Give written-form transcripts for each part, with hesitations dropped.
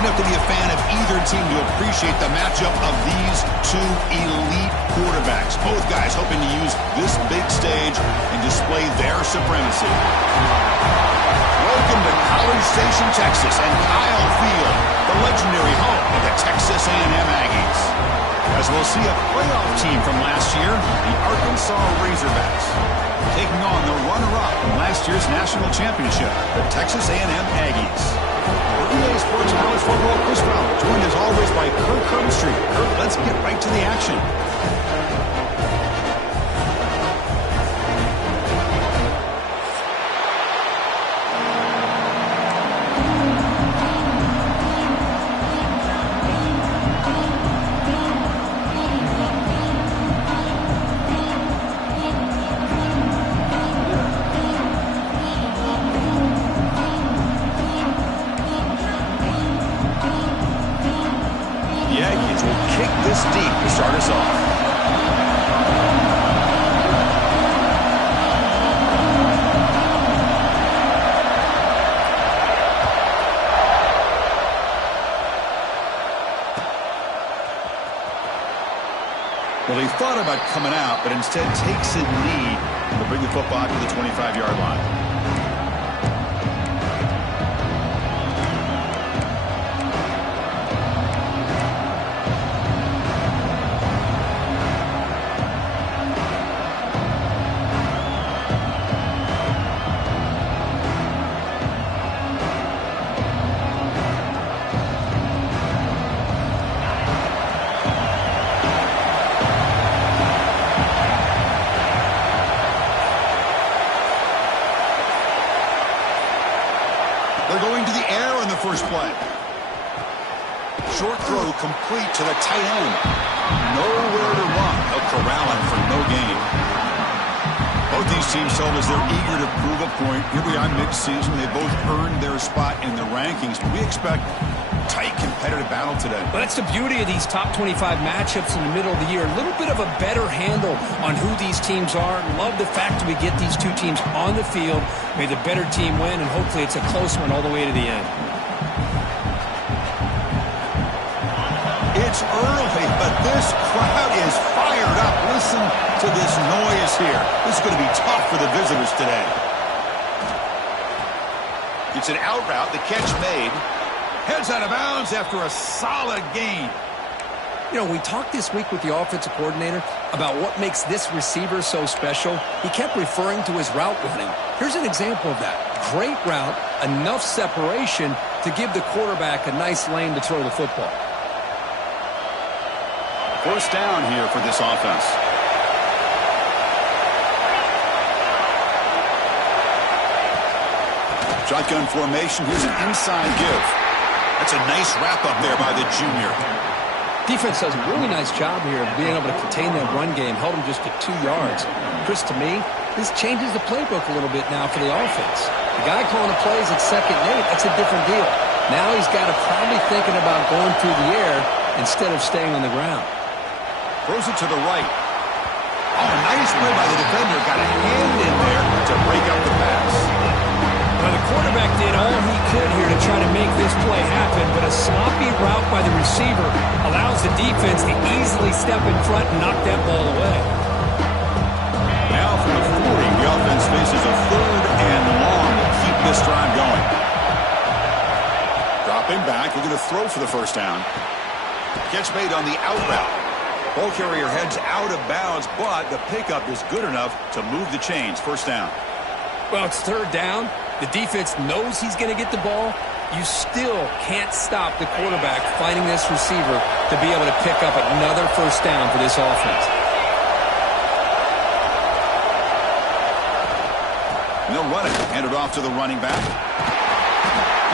don't have to be a fan of either team to appreciate the matchup of these two elite quarterbacks. Both guys hoping to use this big stage and display their supremacy. Welcome to College Station, Texas, and Kyle Field, the legendary home of the Texas A&M Aggies. As we'll see a playoff team from last year, the Arkansas Razorbacks, taking on the runner-up from last year's national championship, the Texas A&M Aggies. For EA Sports College Football, Chris Fowler, joined as always by Kirk Herbstreit. Kirk, let's get right to the action. Well, he thought about coming out, but instead takes a knee to bring the football to the 25-yard line. First play. Short throw complete to the tight end. Nowhere to run. They'll corral him for no gain. Both these teams told us they're eager to prove a point. Here we are mid-season. They both earned their spot in the rankings. We expect tight competitive battle today. Well, that's the beauty of these top 25 matchups in the middle of the year. A little bit of a better handle on who these teams are. Love the fact that we get these two teams on the field. May the better team win, and hopefully it's a close one all the way to the end. It's early, but this crowd is fired up. Listen to this noise here. This is going to be tough for the visitors today. It's an out route. The catch made. Heads out of bounds after a solid gain. You know, we talked this week with the offensive coordinator about what makes this receiver so special. He kept referring to his route running. Here's an example of that. Great route, enough separation to give the quarterback a nice lane to throw the football. First down here for this offense. Shotgun formation. Here's an inside give. That's a nice wrap-up there by the junior. Defense does a really nice job here of being able to contain that run game. Held him just to 2 yards. Chris, to me, this changes the playbook a little bit now for the offense. The guy calling the plays at 2nd and 8, that's a different deal. Now he's got to probably thinking about going through the air instead of staying on the ground. Throws it to the right. Oh, nice play by the defender. Got a hand in there to break up the pass. Well, the quarterback did all he could here to try to make this play happen, but a sloppy route by the receiver allows the defense to easily step in front and knock that ball away. Now from the 40, the offense faces a 3rd and long to keep this drive going. Dropping back, looking to throw for the first down. Catch made on the out route. Ball carrier heads out of bounds, but the pickup is good enough to move the chains. First down. Well, it's 3rd down. The defense knows he's going to get the ball. You still can't stop the quarterback finding this receiver to be able to pick up another first down for this offense. And they'll run it. Hand it off to the running back.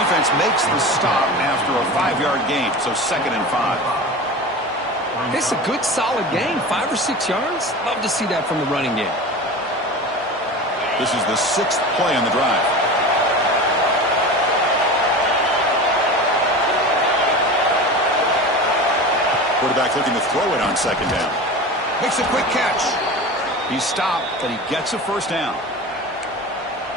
Defense makes the stop after a 5-yard gain, so 2nd and 5. It's a good, solid gain, 5 or 6 yards. Love to see that from the running game. This is the 6th play on the drive. Quarterback looking to throw it on 2nd down. Makes a quick catch. He's stopped, but he gets a first down.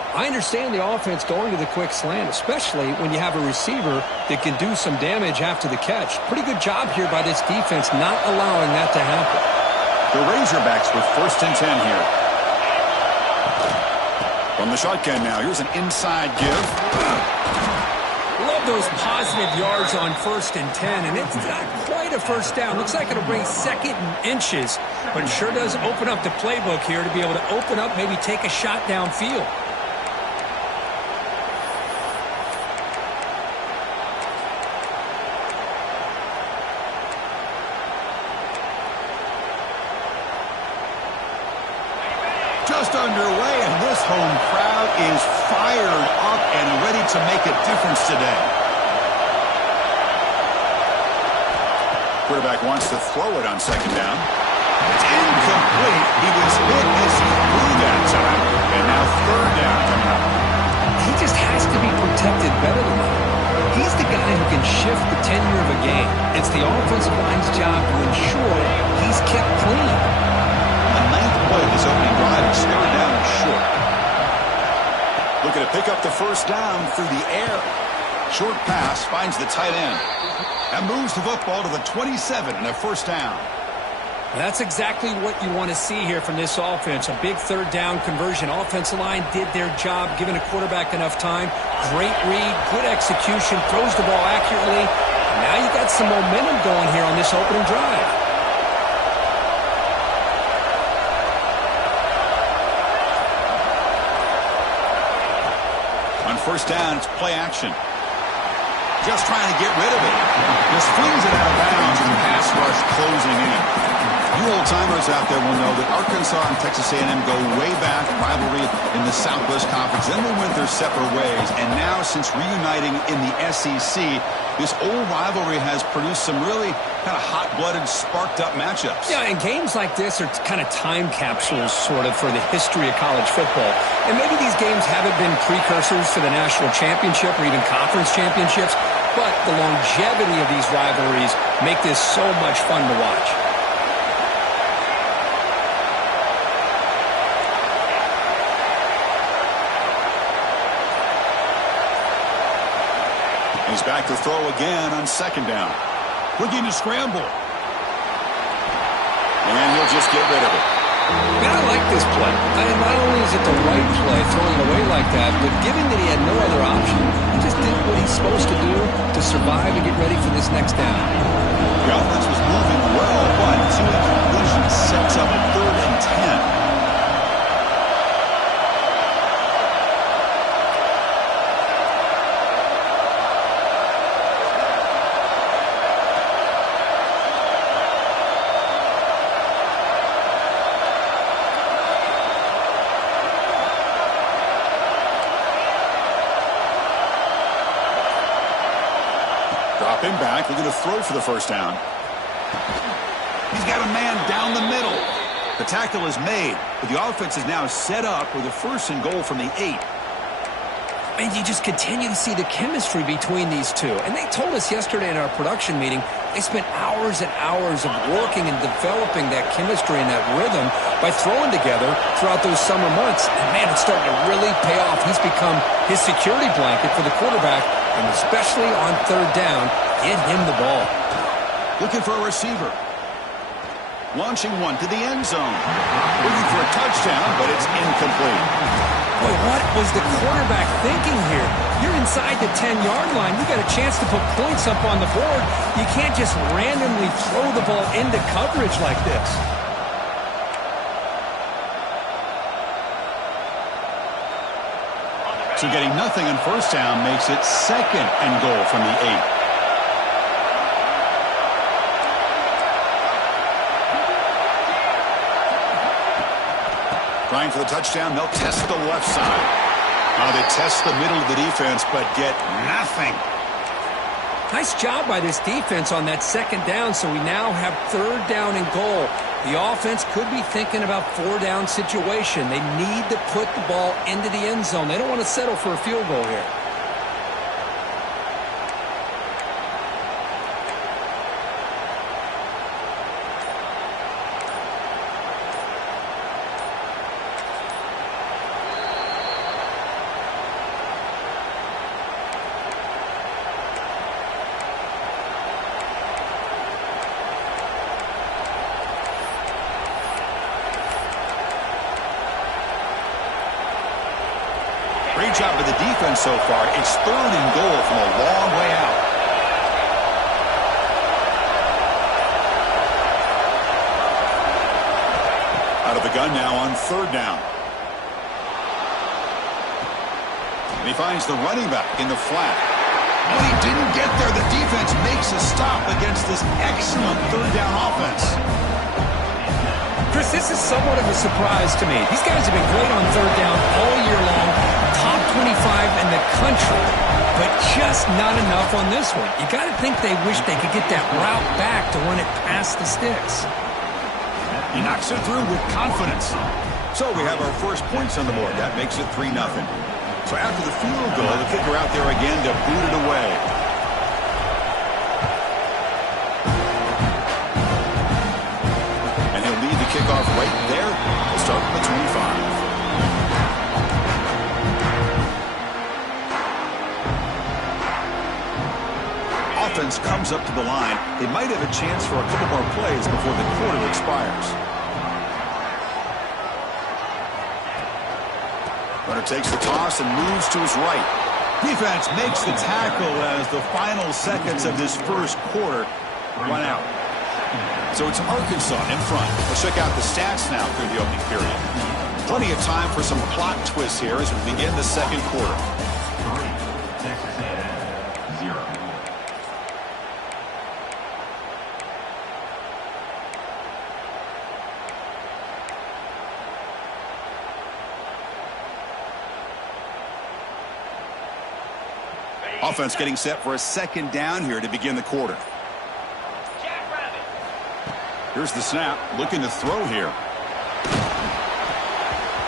I understand the offense going to the quick slant, especially when you have a receiver that can do some damage after the catch. Pretty good job here by this defense not allowing that to happen. The Razorbacks with 1st and 10 here. From the shotgun now, here's an inside give. Love those positive yards on 1st and 10, and it's not quite a first down. Looks like it'll bring 2nd and inches, but it sure does open up the playbook here to be able to open up, maybe take a shot downfield. Just underway, and this home crowd is fired up and ready to make a difference today. Quarterback wants to throw it on 2nd down. It's incomplete. He was hit as he threw that time. And now 3rd down coming up. He just has to be protected better than that. He's the guy who can shift the tenure of a game. It's the offensive line's job to ensure he's kept clean. The 9th play of this opening drive is 3rd down and short. Looking to pick up the 1st down through the air. Short pass finds the tight end. And moves the football to the 27 and a 1st down. That's exactly what you want to see here from this offense. A big 3rd down conversion. Offensive line did their job, giving a quarterback enough time. Great read, good execution, throws the ball accurately. And now you got some momentum going here on this opening drive. On 1st down, it's play action. Just trying to get rid of it. Just flings it out of bounds and the pass rush closing in. You old-timers out there will know that Arkansas and Texas A&M go way back, rivalry in the Southwest Conference. Then they went their separate ways. And now, since reuniting in the SEC, this old rivalry has produced some really kind of hot-blooded, sparked-up matchups. Yeah, and games like this are kind of time capsules, sort of, for the history of college football. And maybe these games haven't been precursors to the national championship or even conference championships, but the longevity of these rivalries make this so much fun to watch. He's back to throw again on 2nd down. Looking to scramble. And he'll just get rid of it. Man, I like this play. Not only is it the right play, throwing it away like that, but given that he had no other option, he just did what he's supposed to do to survive and get ready for this next down. The offense was moving well, but 2 incompletions sets up a 3rd and 10. Drop him back. We're going to throw for the 1st down. He's got a man down the middle. The tackle is made, but the offense is now set up with a 1st and goal from the 8. And you just continue to see the chemistry between these two. And they told us yesterday in our production meeting, they spent hours and hours of working and developing that chemistry and that rhythm by throwing together throughout those summer months. And, man, it's starting to really pay off. He's become his security blanket for the quarterback, and especially on 3rd down, get him the ball. Looking for a receiver. Launching one to the end zone. Looking for a touchdown, but it's incomplete. Boy, what was the quarterback thinking here? You're inside the 10-yard line. You got a chance to put points up on the board. You can't just randomly throw the ball into coverage like this. So getting nothing on 1st down makes it 2nd and goal from the 8. Trying for the touchdown, they'll test the left side. They test the middle of the defense, but get nothing. Nice job by this defense on that 2nd down, so we now have 3rd down and goal. The offense could be thinking about 4-down situation. They need to put the ball into the end zone. They don't want to settle for a field goal here. Great job of the defense so far. It's 3rd and goal from a long way out. Out of the gun now on 3rd down. And he finds the running back in the flat. But he didn't get there. The defense makes a stop against this excellent 3rd down offense. Chris, this is somewhat of a surprise to me. These guys have been great on 3rd down all year long, top 25 in the country, but just not enough on this one. You got to think they wish they could get that route back to run it past the sticks. He knocks it through with confidence. So we have our first points on the board. That makes it 3-0. So after the field goal, the kicker out there again to boot it away. And he'll lead the kickoff right there. We'll start from the 25. Offense comes up to the line. They might have a chance for a couple more plays before the quarter expires. Runner takes the toss and moves to his right. Defense makes the tackle as the final seconds of this first quarter run out. So it's Arkansas in front. Let's check out the stats now through the opening period. Plenty of time for some plot twists here as we begin the second quarter. Texas A&M 0. Offense getting set for a 2nd down here to begin the quarter. Here's the snap, looking to throw here.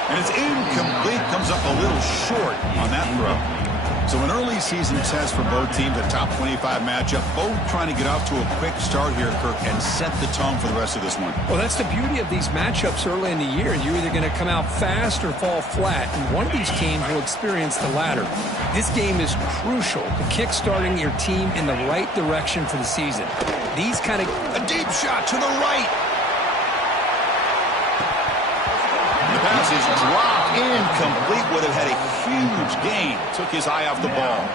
And it's incomplete, comes up a little short on that throw. So an early season test for both teams, a top 25 matchup, both trying to get off to a quick start here, Kirk, and set the tone for the rest of this one. Well, that's the beauty of these matchups early in the year. You're either going to come out fast or fall flat, and one of these teams will experience the latter. This game is crucial to kick-starting your team in the right direction for the season. These kind of... A deep shot to the right. The pass is dropped incomplete. Would have had a huge gain. Took his eye off the ball.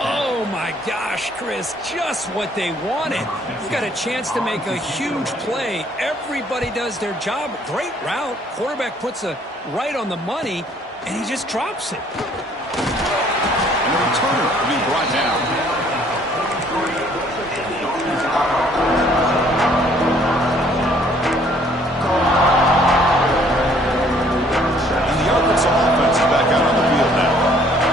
Oh, my gosh, Chris, just what they wanted. You've got a chance to make a huge play. Everybody does their job. Great route. Quarterback puts a right on the money, and he just drops it. And the returner will be brought down. And the Arkansas offense is back out on the field now.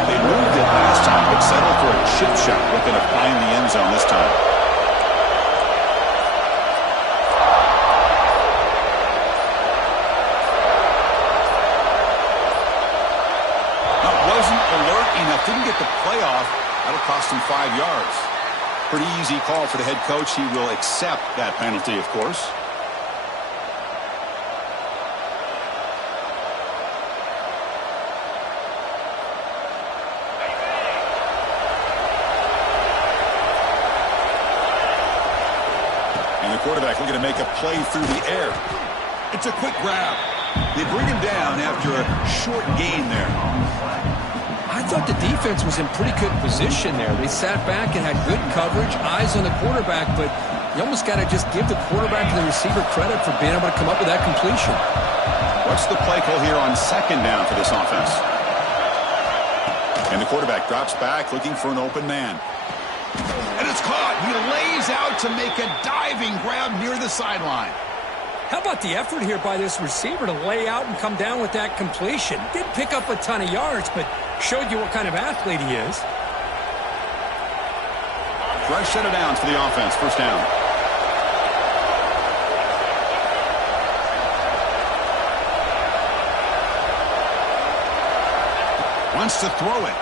They moved it last time, but settled for a chip shot, looking to find the end zone this time. Didn't get the playoff. That'll cost him 5 yards. Pretty easy call for the head coach. He will accept that penalty, of course. And the quarterback looking to make a play through the air. It's a quick grab. They bring him down after a short gain there. I thought the defense was in pretty good position there. They sat back and had good coverage, eyes on the quarterback, but you almost got to just give the quarterback and the receiver credit for being able to come up with that completion. What's the play call here on 2nd down for this offense? And the quarterback drops back looking for an open man. And it's caught. He lays out to make a diving grab near the sideline. How about the effort here by this receiver to lay out and come down with that completion? Didn't pick up a ton of yards, but showed you what kind of athlete he is. Fresh set of downs for the offense. First down. Wants to throw it.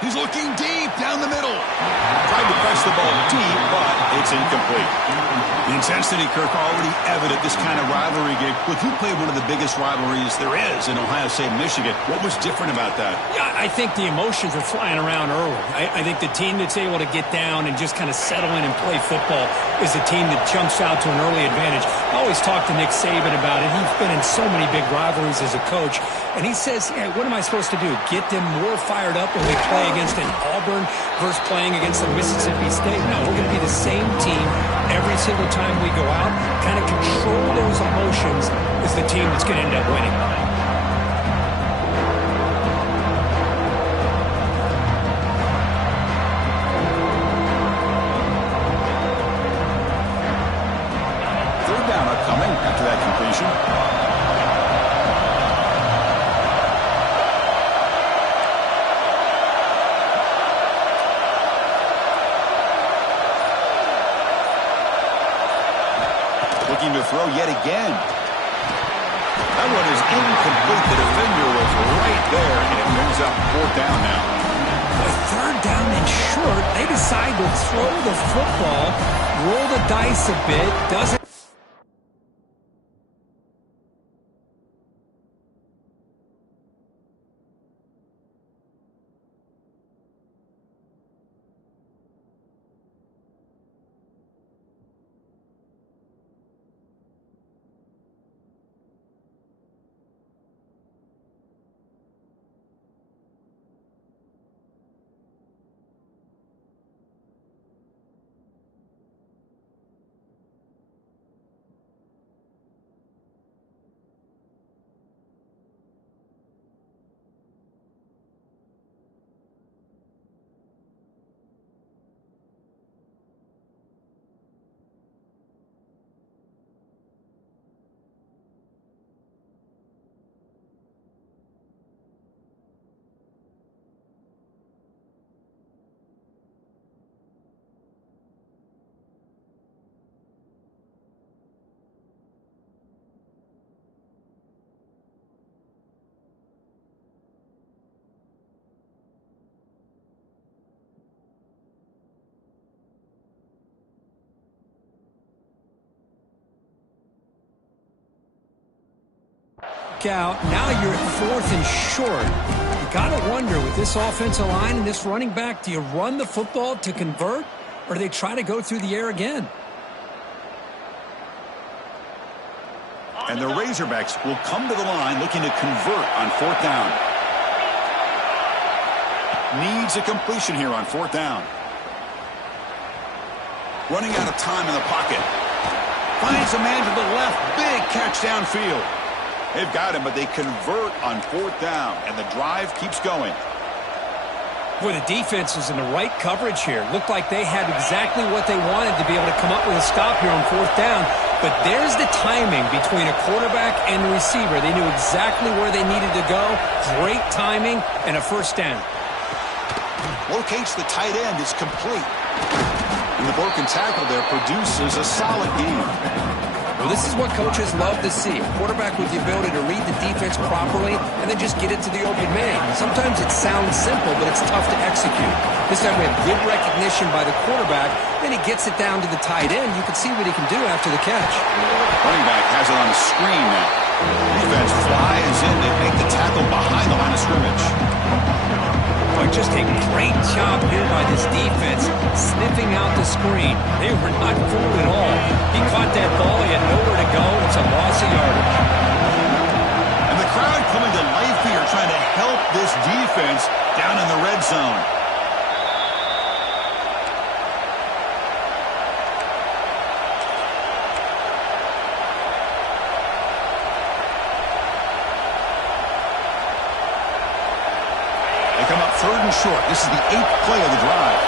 He's looking deep down the middle. Tried to press the ball deep, but it's incomplete. The intensity, Kirk, already evident this kind of rivalry game. Look, you played one of the biggest rivalries there is in Ohio State, Michigan. What was different about that? Yeah, I think the emotions are flying around early. I think the team that's able to get down and just kind of settle in and play football is the team that jumps out to an early advantage. I always talk to Nick Saban about it. He's been in so many big rivalries as a coach. And he says, yeah, what am I supposed to do? Get them more fired up when we play against an Auburn versus playing against a Mississippi State? No, we're going to be the same team every single time we go out. Kind of control those emotions is the team that's going to end up winning. Third down upcoming after that completion. Looking to throw yet again. That one is incomplete. The defender was right there, and it brings up fourth down now. With third down and short, they decide to throw the football, roll the dice a bit, doesn't. Out. Now you're at fourth and short. You got to wonder, with this offensive line and this running back, do you run the football to convert, or do they try to go through the air again? And the Razorbacks will come to the line looking to convert on fourth down. Needs a completion here on fourth down. Running out of time in the pocket. Finds a man to the left. Big catch downfield. They've got him, but they convert on fourth down, and the drive keeps going. Boy, the defense was in the right coverage here. Looked like they had exactly what they wanted to be able to come up with a stop here on fourth down. But there's the timing between a quarterback and the receiver. They knew exactly where they needed to go. Great timing and a first down. Locates the tight end. It's complete. And the broken tackle there produces a solid game. Well, this is what coaches love to see. A quarterback with the ability to read the defense properly and then just get it to the open man. Sometimes it sounds simple, but it's tough to execute. This time we have good recognition by the quarterback. Then he gets it down to the tight end. You can see what he can do after the catch. Running back has it on the screen now. Defense flies in. They make the tackle behind the line of scrimmage. Boy, just a great job here by this defense, sniffing out the screen. They were not fooled at all. He caught that ball. He had nowhere to go. It's a loss of yardage. And the crowd coming to life here, trying to help this defense down in the red zone. They come up third and short. This is the 8th play of the drive.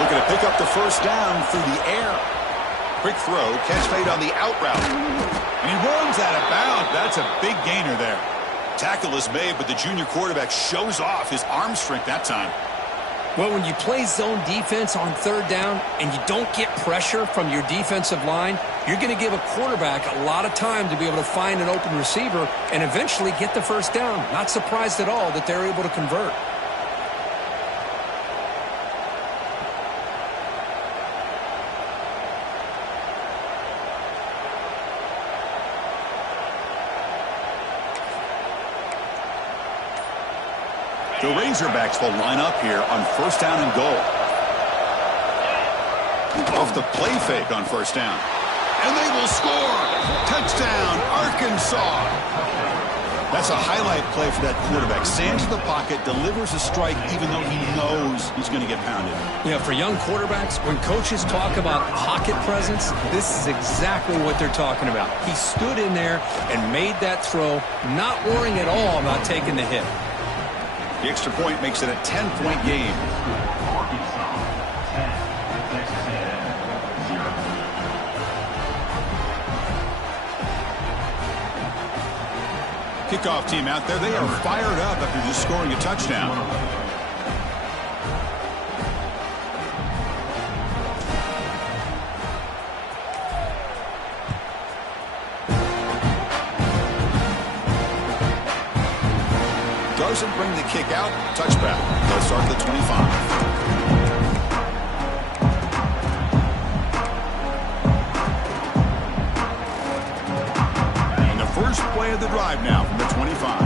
Looking to pick up the first down through the air. Quick throw, catch made on the out route. And he runs out of bounds. That's a big gainer there. Tackle is made, but the junior quarterback shows off his arm strength that time. Well, when you play zone defense on third down and you don't get pressure from your defensive line, you're going to give a quarterback a lot of time to be able to find an open receiver and eventually get the first down. Not surprised at all that they're able to convert. The Razorbacks will line up here on first down and goal. Off the play fake on first down. And they will score. Touchdown, Arkansas. That's a highlight play for that quarterback. Stands in the pocket, delivers a strike even though he knows he's going to get pounded. Yeah, for young quarterbacks, when coaches talk about pocket presence, this is exactly what they're talking about. He stood in there and made that throw, not worrying at all about taking the hit. The extra point makes it a 10-point game. Arkansas 10, Texas A&M 0. Kickoff team out there. They are fired up after just scoring a touchdown. Doesn't bring the kick out. Touchback. They'll start at the 25. First play of the drive now from the 25.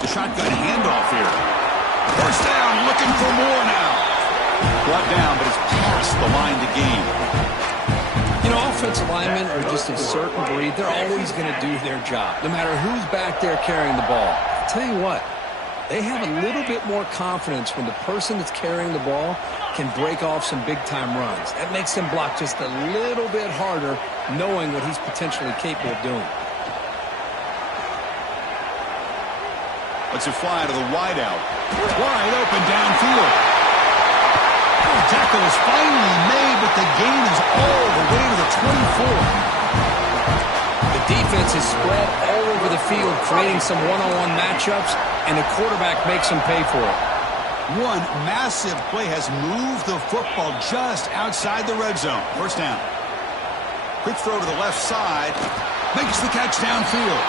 The shotgun handoff here. First down, looking for more now. Brought down, but it's past the line to gain. You know, offensive linemen are just a certain breed. They're always going to do their job, no matter who's back there carrying the ball. I'll tell you what, they have a little bit more confidence when the person that's carrying the ball can break off some big-time runs. That makes them block just a little bit harder, knowing what he's potentially capable of doing. Let's it fly to the wideout. Wide open downfield. The tackle is finally made, but the gain is all the way to the 24. The defense is spread all over the field, creating some one-on-one matchups, and the quarterback makes them pay for it. One massive play has moved the football just outside the red zone. First down. Quick throw to the left side. Makes the catch downfield.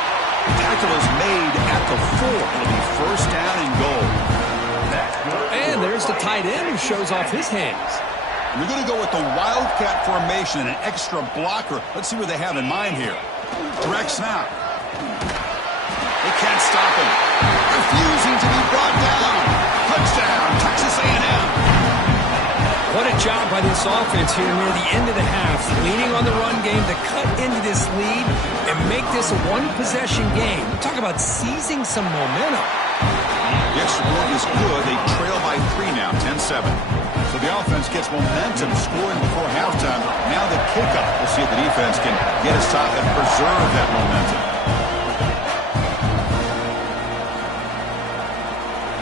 Tackle is made at the 4. It'll be first down and goal. And there's the tight end who shows off his hands. We're going to go with the Wildcat formation and an extra blocker. Let's see what they have in mind here. Direct snap. They can't stop him. Refusing to be brought down. Touchdown, Texas A&M. What a job by this offense here near the end of the half, leaning on the run game to cut into this lead and make this a one-possession game. Talk about seizing some momentum. The extra point is good. They trail by 3 now, 10-7. So the offense gets momentum, scoring before halftime. Now the kickoff. We'll see if the defense can get a stop and preserve that momentum.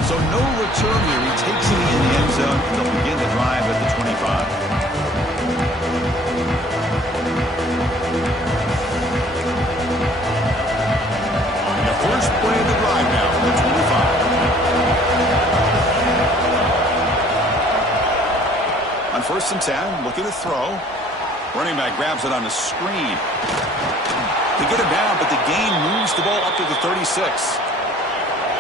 So no return here. He takes it in the end zone, and they'll begin the drive at the 25. And the first play of the drive now from the 25. On first and 10, looking to throw. Running back grabs it on the screen. They get him down, but the gain moves the ball up to the 36.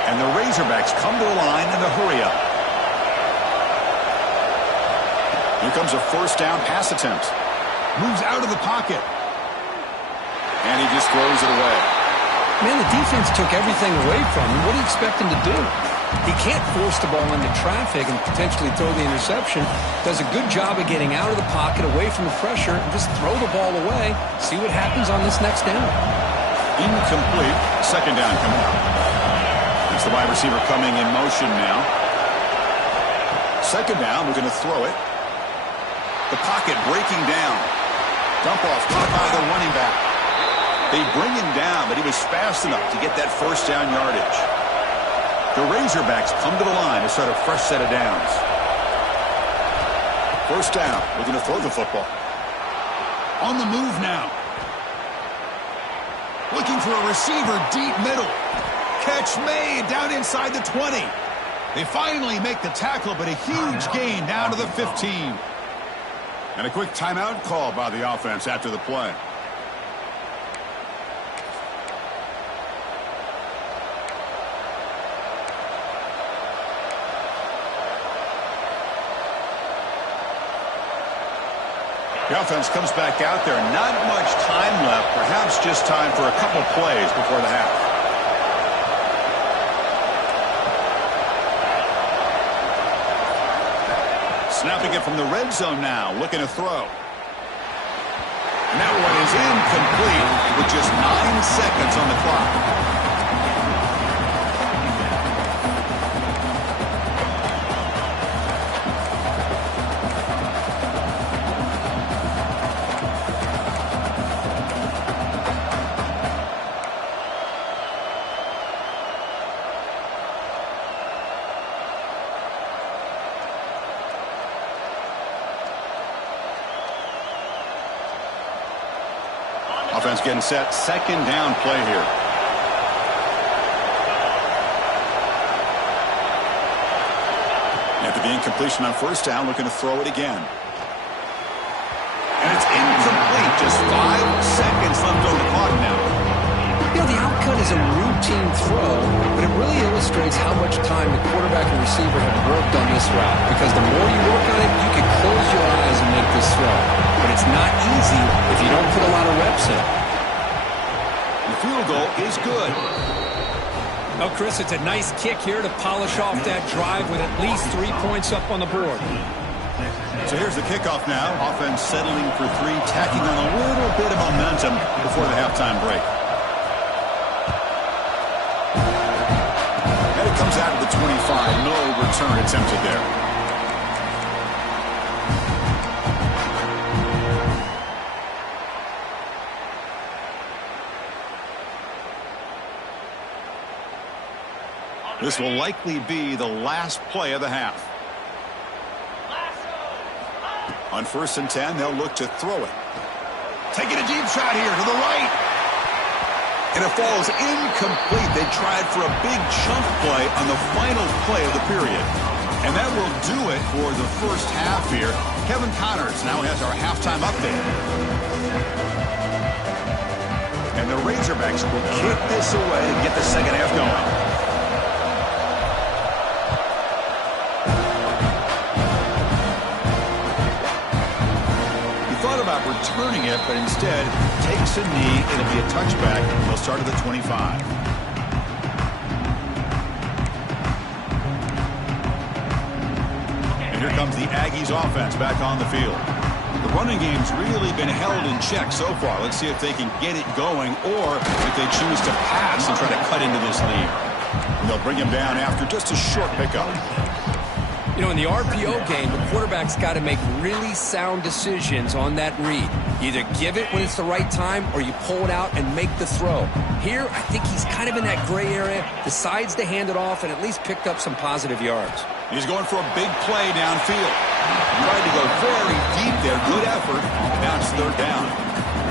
And the Razorbacks come to the line in a hurry-up. Here comes a first down pass attempt. Moves out of the pocket. And he just throws it away. Man, the defense took everything away from him. What do you expect him to do? He can't force the ball into traffic and potentially throw the interception. Does a good job of getting out of the pocket, away from the pressure, and just throw the ball away. See what happens on this next down. Incomplete. Second down coming up. It's the wide receiver coming in motion now. Second down, we're going to throw it. The pocket breaking down. Dump off caught by the running back. They bring him down, but he was fast enough to get that first down yardage. The Razorbacks come to the line to start a fresh set of downs. First down, we're going to throw the football. On the move now. Looking for a receiver deep middle. Catch made down inside the 20. They finally make the tackle, but a huge gain down to the 15. And a quick timeout call by the offense after the play. The offense comes back out there. Not much time left. Perhaps just time for a couple plays before the half. Taking it from the red zone now, looking to throw. And that one is incomplete with just 9 seconds on the clock. Offense getting set. Second down play here. After the incompletion on first down, looking to throw it again. And it's incomplete. Just 5 seconds left on the clock now. You know, the outcut is a routine throw, but it really illustrates how much time the quarterback and receiver have worked on this route. Because the more you work on it, you can close your eyes and make this throw. But it's not easy if you don't put a lot of reps in. The field goal is good. Oh, Chris, it's a nice kick here to polish off that drive with at least 3 points up on the board. So here's the kickoff now. Offense settling for 3, tacking on a little bit of momentum before the halftime break. And it comes out of the 25. No return attempted there. This will likely be the last play of the half. On 1st and 10, they'll look to throw it. Taking a deep shot here to the right. And it falls incomplete. They tried for a big chunk play on the final play of the period. And that will do it for the first half here. Kevin Connors now has our halftime update. And the Razorbacks will kick this away to get the second half going. About returning it, but instead takes a knee. It'll be a touchback. They'll start at the 25. And here comes the Aggies offense back on the field. The running game's really been held in check so far. Let's see if they can get it going or if they choose to pass and try to cut into this lead. And they'll bring him down after just a short pickup. You know, in the RPO game, the quarterback's got to make really sound decisions on that read. You either give it when it's the right time or you pull it out and make the throw. Here, I think he's kind of in that gray area, decides to hand it off and at least picked up some positive yards. He's going for a big play downfield. Tried to go very deep there. Good effort. Now it's 3rd down.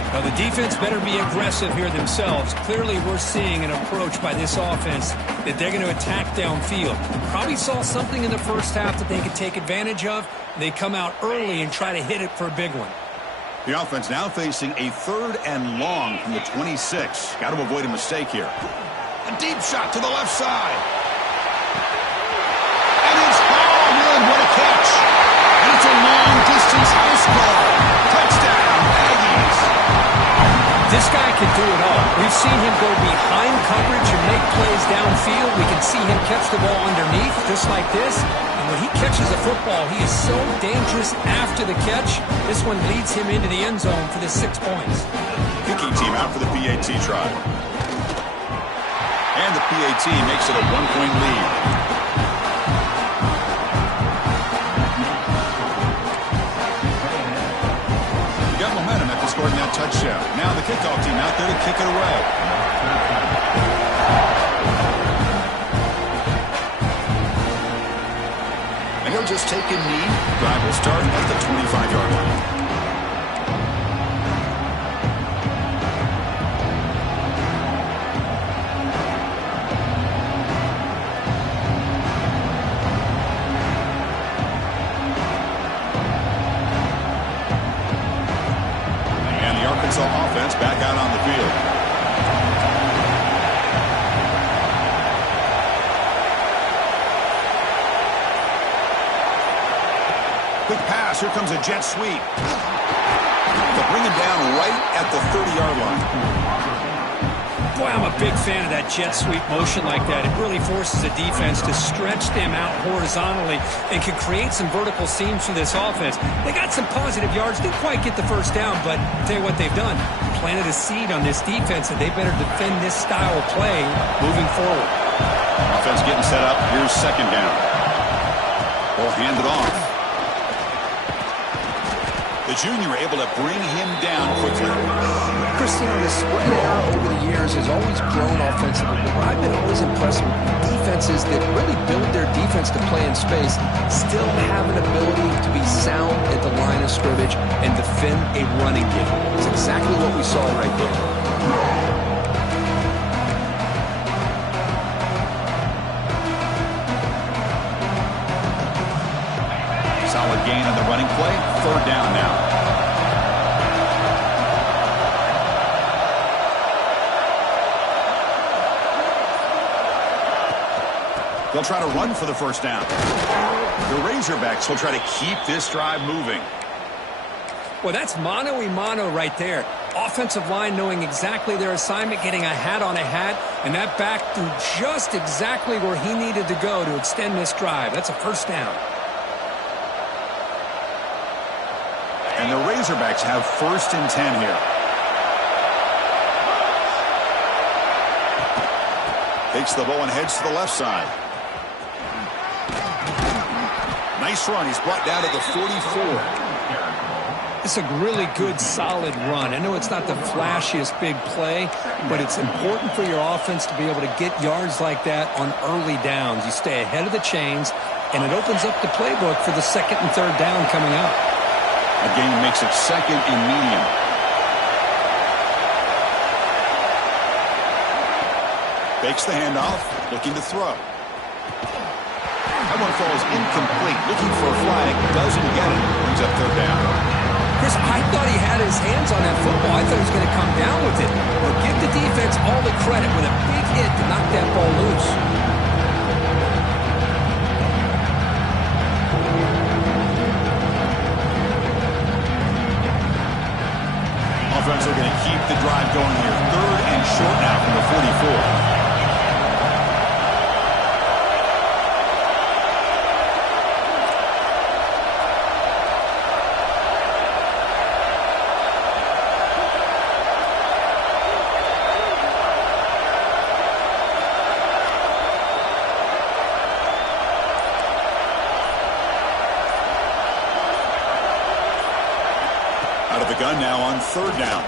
Now, the defense better be aggressive here themselves. Clearly, we're seeing an approach by this offense that they're going to attack downfield. Probably saw something in the first half that they could take advantage of. They come out early and try to hit it for a big one. The offense now facing a 3rd and long from the 26. Got to avoid a mistake here. A deep shot to the left side. And it's hauled in. What a catch. And it's a long-distance house call. Touchdown, Aggies. This guy can do it all. We've seen him go behind coverage and make plays downfield. We can see him catch the ball underneath, just like this. And when he catches a football, he is so dangerous after the catch. This one leads him into the end zone for the 6 points. Kicking team out for the PAT try. And the PAT makes it a 1-point lead. Scoring that touchdown. Now the kickoff team out there to kick it away. And he'll just take a knee. Drive will start at the 25-yard line. Offense back out on the field. Quick pass. Here comes a jet sweep. They'll bring him down right at the 30-yard line. Boy, I'm a big fan of that jet sweep motion like that. It really forces the defense to stretch them out horizontally and can create some vertical seams for this offense. They got some positive yards. Didn't quite get the first down, but I'll tell you what they've done. Planted a seed on this defense that they better defend this style of play moving forward. Offense getting set up. Here's second down. Ball handed off. The junior able to bring him down quickly. Chris, the spread era over the years has always grown offensively, but what I've been always impressed with defenses that really build their defense to play in space still have an ability to be sound at the line of scrimmage and defend a running game. It's exactly what we saw right there. Solid gain on the running play. Third down now. They'll try to run for the first down. The Razorbacks will try to keep this drive moving. Well, that's mano-a-mano right there. Offensive line knowing exactly their assignment, getting a hat on a hat, and that back threw just exactly where he needed to go to extend this drive. That's a first down. And the Razorbacks have 1st and 10 here. Takes the ball and heads to the left side. Nice run. He's brought down to the 44. It's a really good, solid run. I know it's not the flashiest big play, but it's important for your offense to be able to get yards like that on early downs. You stay ahead of the chains, and it opens up the playbook for the 2nd and 3rd down coming up. Again, makes it 2nd and medium. Fakes the handoff, looking to throw. That one falls incomplete. Looking for a flag, doesn't get it. Brings up 3rd down. Chris, I thought he had his hands on that football. I thought he was going to come down with it. But give the defense all the credit with a big hit to knock that ball loose. Offense are going to keep the drive going here. 3rd and short now from the 44. Gun now on 3rd down.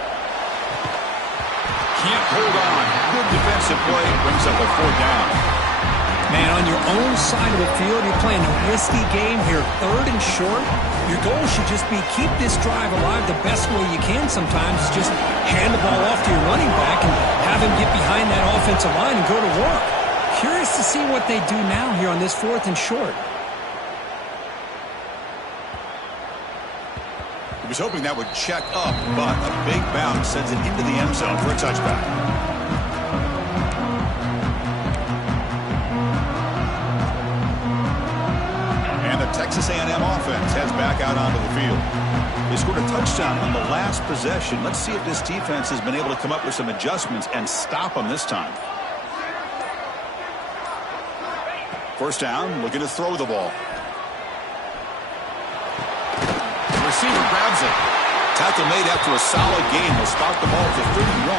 Can't hold on. Good defensive play. Brings up a 4th down. Man, on your own side of the field, you're playing a risky game here. 3rd and short. Your goal should just be keep this drive alive the best way you can sometimes. Is just hand the ball off to your running back and have him get behind that offensive line and go to work. Curious to see what they do now here on this 4th and short. He was hoping that would check up, but a big bounce sends it into the end zone for a touchback. And the Texas A&M offense heads back out onto the field. They scored a touchdown on the last possession. Let's see if this defense has been able to come up with some adjustments and stop them this time. First down, looking to throw the ball. Receiver grabs it. Tackle made after a solid gain. Will start the ball to 31.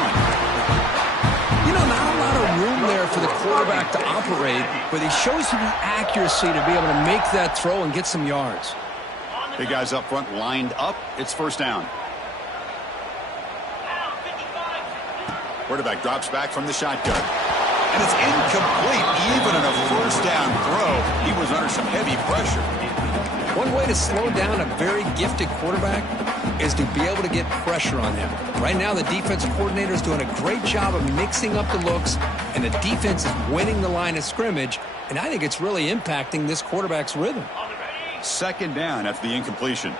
You know, not a lot of room there for the quarterback to operate, but he shows you the accuracy to be able to make that throw and get some yards. Big guys up front lined up. It's first down. Quarterback drops back from the shotgun. And it's incomplete. Even on a first down throw, he was under some heavy pressure. One way to slow down a very gifted quarterback is to be able to get pressure on him. Right now, the defensive coordinator is doing a great job of mixing up the looks, and the defense is winning the line of scrimmage, and I think it's really impacting this quarterback's rhythm. 2nd down after the incompletion.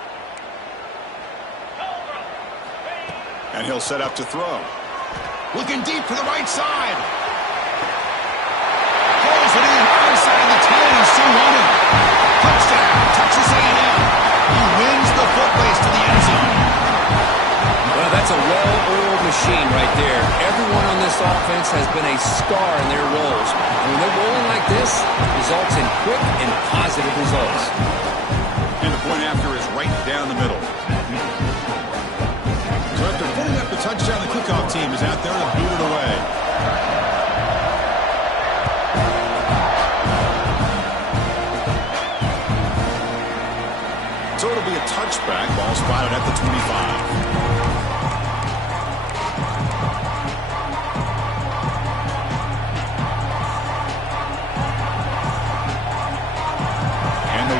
And he'll set up to throw. Looking deep to the right side. Pulls it in outside of the 10 and still running. Touchdown, Texas A&M. He wins the foot race to the end zone. Well, that's a well-oiled machine. machine right there. Everyone on this offense has been a star in their roles. And when they're rolling like this, it results in quick and positive results. And the point after is right down the middle. So after putting up the touchdown, the kickoff team is out there to boot it away. So it'll be a touchback. Ball spotted at the 25.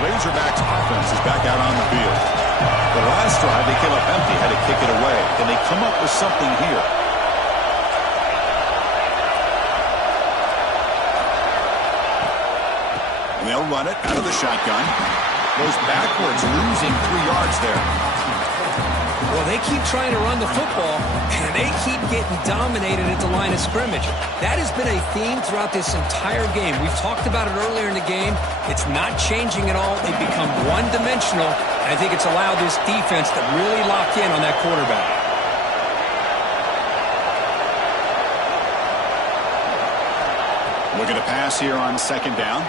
Razorbacks offense is back out on the field. The last drive, they came up empty, had to kick it away. Can they come up with something here? And they'll run it out of the shotgun. Goes backwards, losing 3 yards there. Well, they keep trying to run the football, and they keep getting dominated at the line of scrimmage. That has been a theme throughout this entire game. We've talked about it earlier in the game. It's not changing at all. They've become one-dimensional. I think it's allowed this defense to really lock in on that quarterback. Looking to pass here on second down.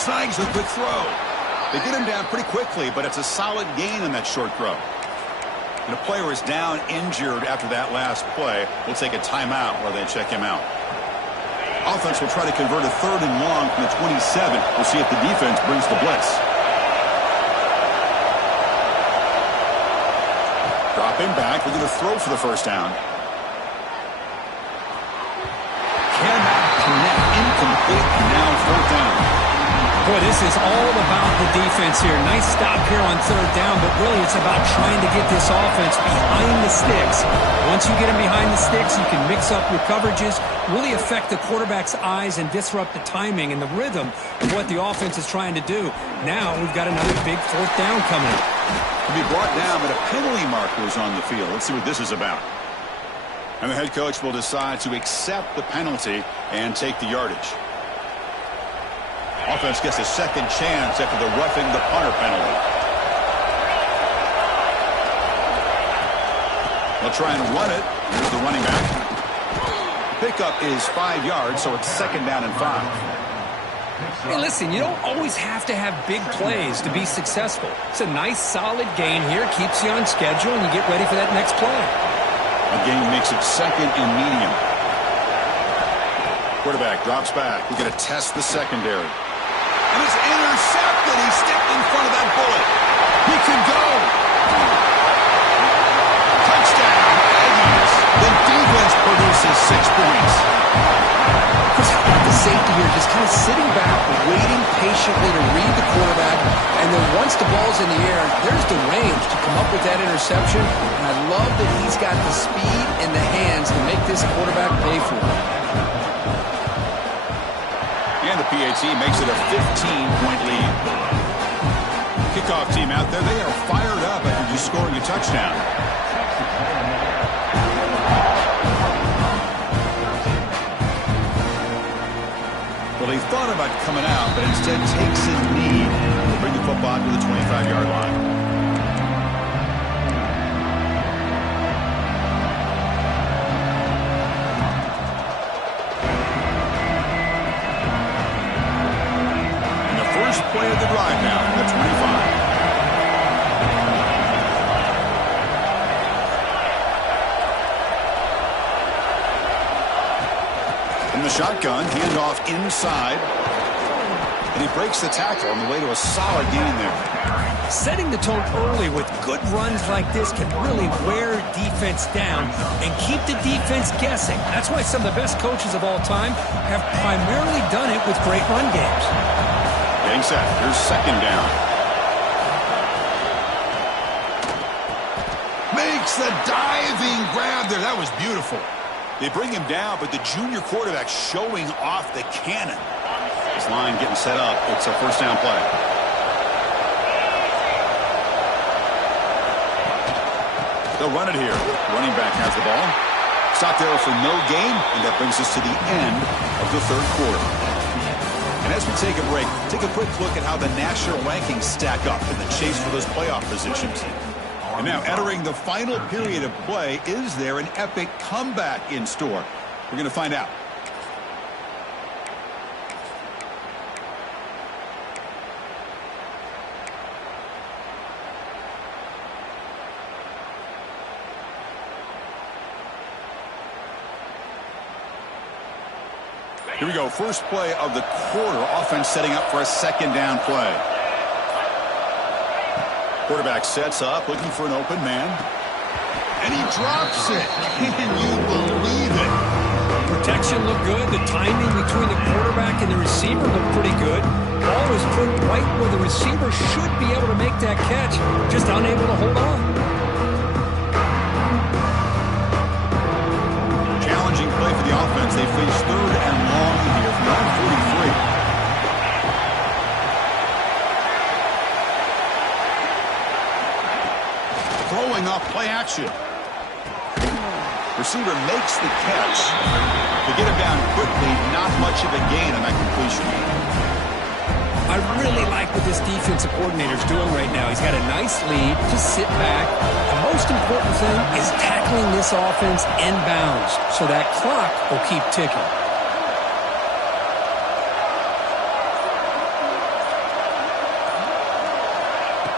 Snags the quick throw. They get him down pretty quickly, but it's a solid gain in that short throw. And the player is down injured after that last play. We'll take a timeout while they check him out. Offense will try to convert a 3rd and long from the 27. We'll see if the defense brings the blitz. Dropping back. We're going to throw for the first down. Cannot connect. Incomplete. Now 4th down. Boy, this is all about the defense here. Nice stop here on 3rd down, but really it's about trying to get this offense behind the sticks. Once you get them behind the sticks, you can mix up your coverages, really affect the quarterback's eyes and disrupt the timing and the rhythm of what the offense is trying to do. Now we've got another big 4th down coming up. To be brought down, but a penalty marker is on the field. Let's see what this is about. And the head coach will decide to accept the penalty and take the yardage. Offense gets a second chance after the roughing the punter penalty. They'll try and run it. Here's the running back. Pickup is 5 yards, so it's 2nd down and 5. Hey, listen, you don't always have to have big plays to be successful. It's a nice, solid gain here. Keeps you on schedule, and you get ready for that next play. A gain makes it 2nd and medium. Quarterback drops back. We're going to test the secondary. And it's intercepted. He stepped in front of that bullet. He can go. Touchdown, Aggies. The defense produces 6 points. Chris, how about the safety here? Just kind of sitting back, waiting patiently to read the quarterback. And then once the ball's in the air, there's the range to come up with that interception. And I love that he's got the speed and the hands to make this quarterback pay for it. And the PAT makes it a 15-point lead. Kickoff team out there, they are fired up after just scoring a touchdown. Well, they thought about coming out, but instead takes a knee to bring the football to the 25-yard line. Play of the drive now from the 25. In the shotgun, handoff inside. And he breaks the tackle on the way to a solid gain there. Setting the tone early with good runs like this can really wear defense down and keep the defense guessing. That's why some of the best coaches of all time have primarily done it with great run games. Getting set. Here's 2nd down. Makes the diving grab there. That was beautiful. They bring him down, but the junior quarterback showing off the cannon. This line getting set up. It's a 1st down play. They'll run it here. Running back has the ball. Stop there for no gain, and that brings us to the end of the 3rd quarter. And as we take a break, take a quick look at how the national rankings stack up in the chase for those playoff positions. And now entering the final period of play, is there an epic comeback in store? We're going to find out. Here we go. First play of the quarter. Offense setting up for a second down play. Quarterback sets up, looking for an open man. And he drops it. Can you believe it? Protection looked good. The timing between the quarterback and the receiver looked pretty good. Ball was put right where the receiver should be able to make that catch. Just unable to hold on. Challenging play for the offense. They face third and long here from around 43. Throwing off play action. Receiver makes the catch. To get him down quickly, not much of a gain on that completion. I really like what this defensive coordinator is doing right now. He's got a nice lead. Just sit back. The most important thing is tackling this offense inbounds so that clock will keep ticking.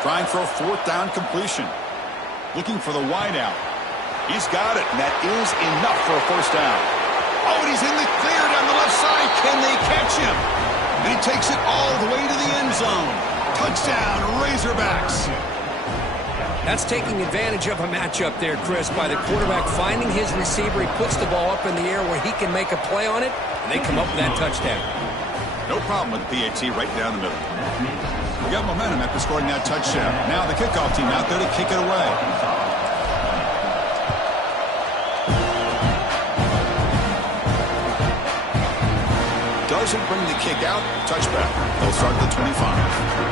Trying for a fourth down completion. Looking for the wideout. He's got it, and that is enough for a first down. Oh, and he's in the clear down the left side. Can they catch him? And he takes it all the way to the end zone. Touchdown, Razorbacks. That's taking advantage of a matchup there, Chris, by the quarterback finding his receiver. He puts the ball up in the air where he can make a play on it, and they come up with that touchdown. No problem with PAT right down the middle. We got momentum after scoring that touchdown. Now the kickoff team out there to kick it away. Doesn't bring the kick out. Touchback. They'll start at the 25.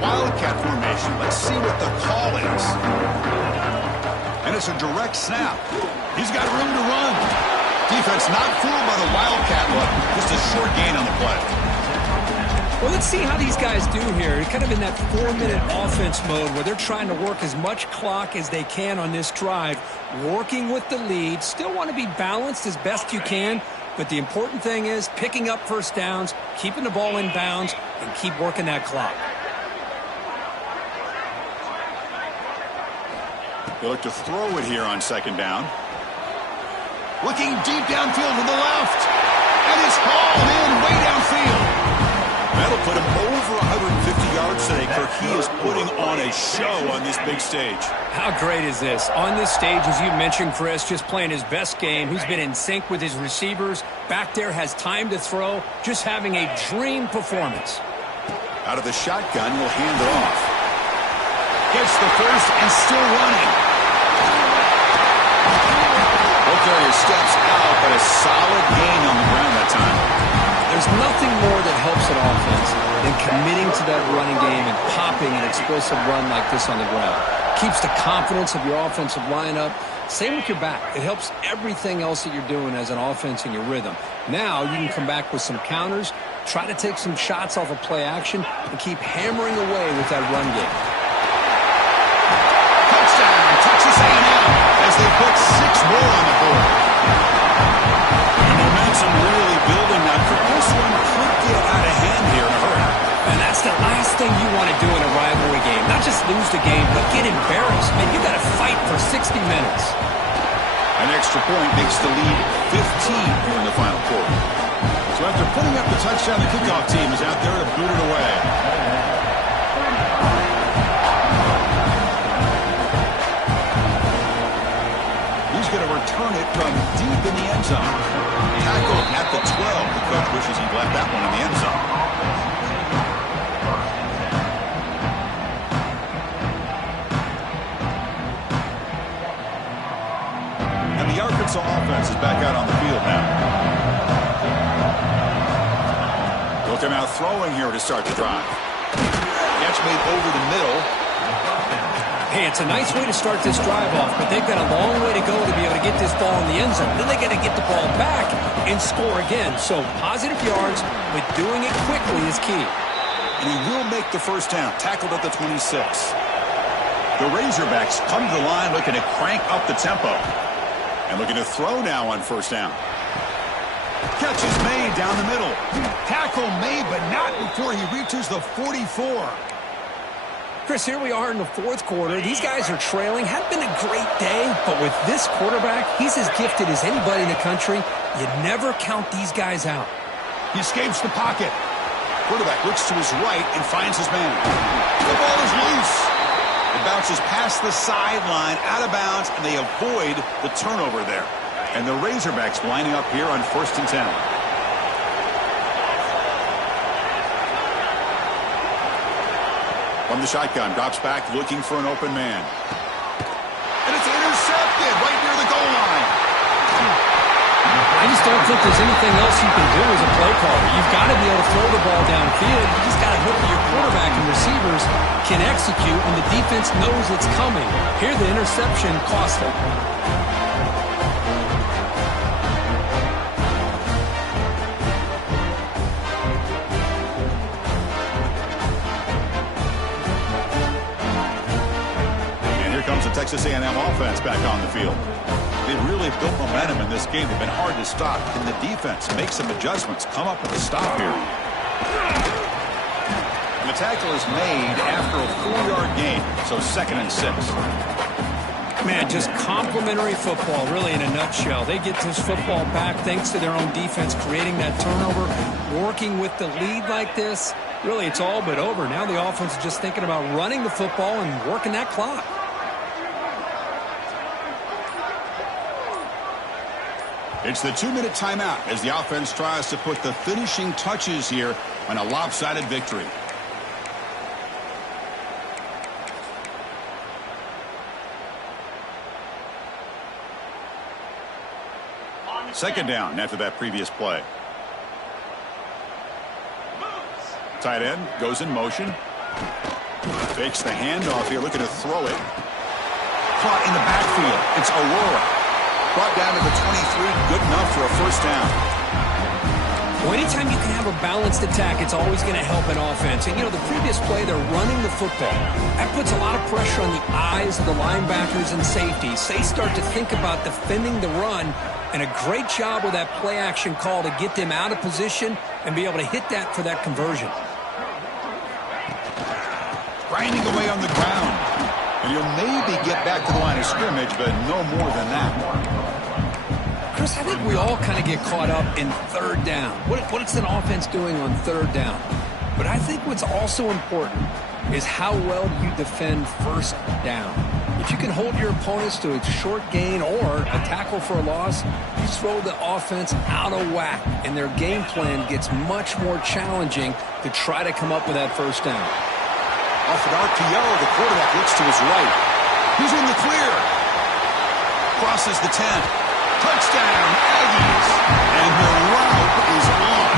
Wildcat formation. Let's see what the call is. And it's a direct snap. He's got room to run. Defense not fooled by the Wildcat look. Just a short gain on the play. Well, let's see how these guys do here. Kind of in that 4-minute offense mode where they're trying to work as much clock as they can on this drive. Working with the lead. Still want to be balanced as best you can. But the important thing is picking up first downs, keeping the ball in bounds, and keep working that clock. They look to throw it here on second down. Looking deep downfield to the left. And it's hauled in way downfield. That'll put him over 150 yards today, Kirk. He is putting on a show on this big stage. How great is this? On this stage, as you mentioned, Chris, just playing his best game. He's been in sync with his receivers. Back there has time to throw. Just having a dream performance. Out of the shotgun, he'll hand it off. Gets the first and still running. Carrier steps out, but a solid gain on the ground that time. There's nothing more that helps an offense than committing to that running game and popping an explosive run like this on the ground. Keeps the confidence of your offensive lineup. Same with your back. It helps everything else that you're doing as an offense in your rhythm. Now you can come back with some counters, try to take some shots off of play action, and keep hammering away with that run game. Touchdown, Texas A&M. As they put 6 more on the board. And momentum really building now. This one could get out of hand here in a hurry. And that's the last thing you want to do in a rivalry game. Not just lose the game, but get embarrassed. Man, you got to fight for 60 minutes. An extra point makes the lead 15 here in the final quarter. So after putting up the touchdown, the kickoff team is out there to boot it away. Going to return it from deep in the end zone. Tackled at the 12. The coach wishes he'd left that one in the end zone. And the Arkansas offense is back out on the field now. They'll come out throwing here to start the drive. Catch made over the middle. Hey, it's a nice way to start this drive off, but they've got a long way to go to be able to get this ball in the end zone. Then they got to get the ball back and score again. So positive yards, but doing it quickly is key. And he will make the first down, tackled at the 26. The Razorbacks come to the line looking to crank up the tempo. And looking to throw now on first down. Catch is made down the middle. Tackle made, but not before he reaches the 44. Chris, here we are in the fourth quarter. These guys are trailing. Hadn't been a great day, but with this quarterback, he's as gifted as anybody in the country. You never count these guys out. He escapes the pocket. Quarterback looks to his right and finds his man. The ball is loose. It bounces past the sideline, out of bounds, and they avoid the turnover there. And the Razorbacks lining up here on 1st and 10. From the shotgun, drops back looking for an open man. And it's intercepted right near the goal line. I just don't think there's anything else you can do as a play caller. You've got to be able to throw the ball downfield. You just got to hope that your quarterback and receivers can execute and the defense knows it's coming. Here the interception cost them. Texas A&M offense back on the field. They really built momentum in this game. They've been hard to stop. Can the defense make some adjustments? Come up with a stop here. And the tackle is made after a 4-yard gain, so 2nd and 6. Man, just complimentary football, really, in a nutshell. They get this football back thanks to their own defense, creating that turnover, working with the lead like this. Really, it's all but over. Now the offense is just thinking about running the football and working that clock. It's the 2-minute timeout as the offense tries to put the finishing touches here on a lopsided victory. Second down after that previous play. Tight end goes in motion. Fakes the handoff here, looking to throw it. Caught in the backfield. It's Aurora. Brought down to the 23, good enough for a first down. Well, anytime you can have a balanced attack, it's always going to help an offense. And, you know, the previous play, they're running the football. That puts a lot of pressure on the eyes of the linebackers and safeties. They start to think about defending the run, and a great job with that play-action call to get them out of position and be able to hit that for that conversion. Grinding away on the ground. And you'll maybe get back to the line of scrimmage, but no more than that. Chris, I think we all kind of get caught up in third down. What is an offense doing on third down? But I think what's also important is how well you defend first down. If you can hold your opponents to a short gain or a tackle for a loss, you throw the offense out of whack, and their game plan gets much more challenging to try to come up with that first down. Off an RPO, the quarterback looks to his right. He's in the clear. Crosses the 10. Touchdown, Aggies. And the route is on.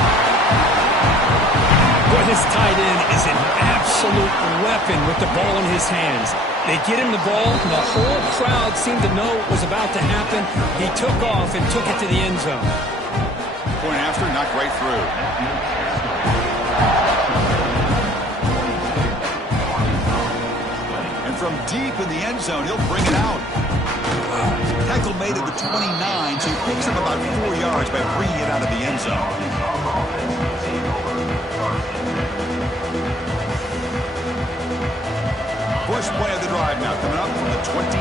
Boy, this tight end is an absolute weapon with the ball in his hands. They get him the ball, and the whole crowd seemed to know what was about to happen. He took off and took it to the end zone. Point after, knocked right through. From deep in the end zone, he'll bring it out. Tackle made at the 29, so he picks up about 4 yards by bringing it out of the end zone. First play of the drive now, coming up from the 29.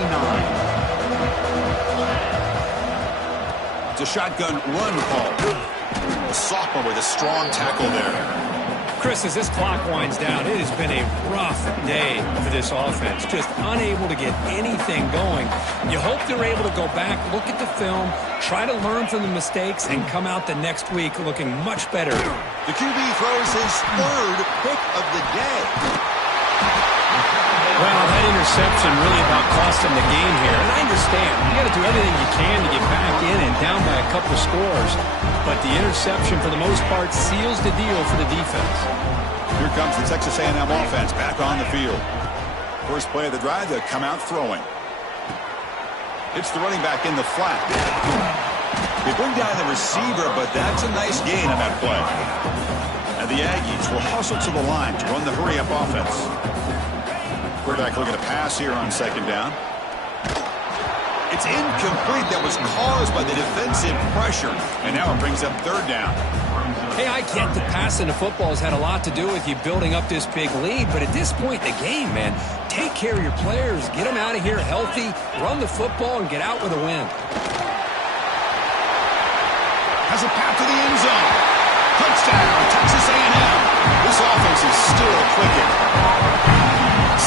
It's a shotgun run call. The sophomore with a strong tackle there. Chris, as this clock winds down, it has been a rough day for this offense. Just unable to get anything going. You hope they're able to go back, look at the film, try to learn from the mistakes, and come out the next week looking much better. The QB throws his 3rd pick of the day. Well, that interception really about cost him the game here. And I understand. You got to do everything you can to get back in and down by a couple scores. But the interception, for the most part, seals the deal for the defense. Here comes the Texas A&M offense back on the field. First play of the drive, to come out throwing. It's the running back in the flat. They bring down the receiver, but that's a nice gain on that play. And the Aggies will hustle to the line to run the hurry-up offense. Quarterback looking to pass here on second down. It's incomplete. That was caused by the defensive pressure. And now it brings up third down. Hey, I get that passing the football has had a lot to do with you building up this big lead, but at this point in the game, man, take care of your players, get them out of here healthy, run the football, and get out with a win. Has a path to the end zone. Touchdown, Texas A&M. This offense is still clicking.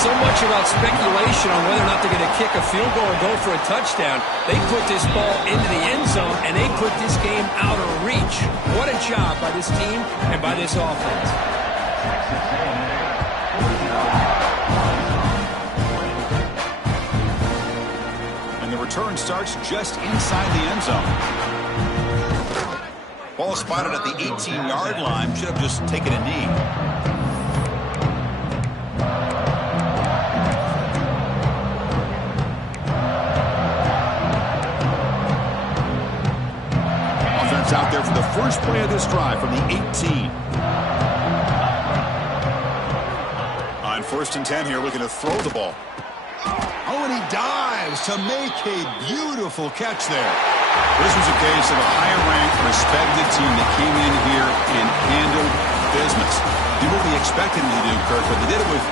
So much about speculation on whether or not they're going to kick a field goal or go for a touchdown. They put this ball into the end zone, and they put this game out of reach. What a job by this team and by this offense. And the return starts just inside the end zone. Ball spotted at the 18-yard line. Should have just taken a knee. Offense out there for the first play of this drive from the 18. On 1st and 10 here, looking to throw the ball. Oh, and he dives to make a beautiful catch there. This was a case of a higher-ranked, respected team that came in here and handled business. Did what we expected them to do, Kirk, but they did it with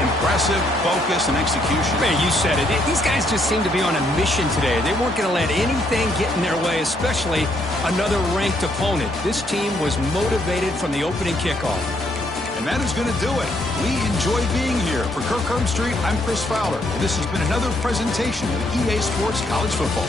impressive focus and execution. Man, you said it. These guys just seem to be on a mission today. They weren't going to let anything get in their way, especially another ranked opponent. This team was motivated from the opening kickoff. And that is going to do it. We enjoy being here. For Kirk Herbstreit, I'm Chris Fowler. This has been another presentation of EA Sports College Football.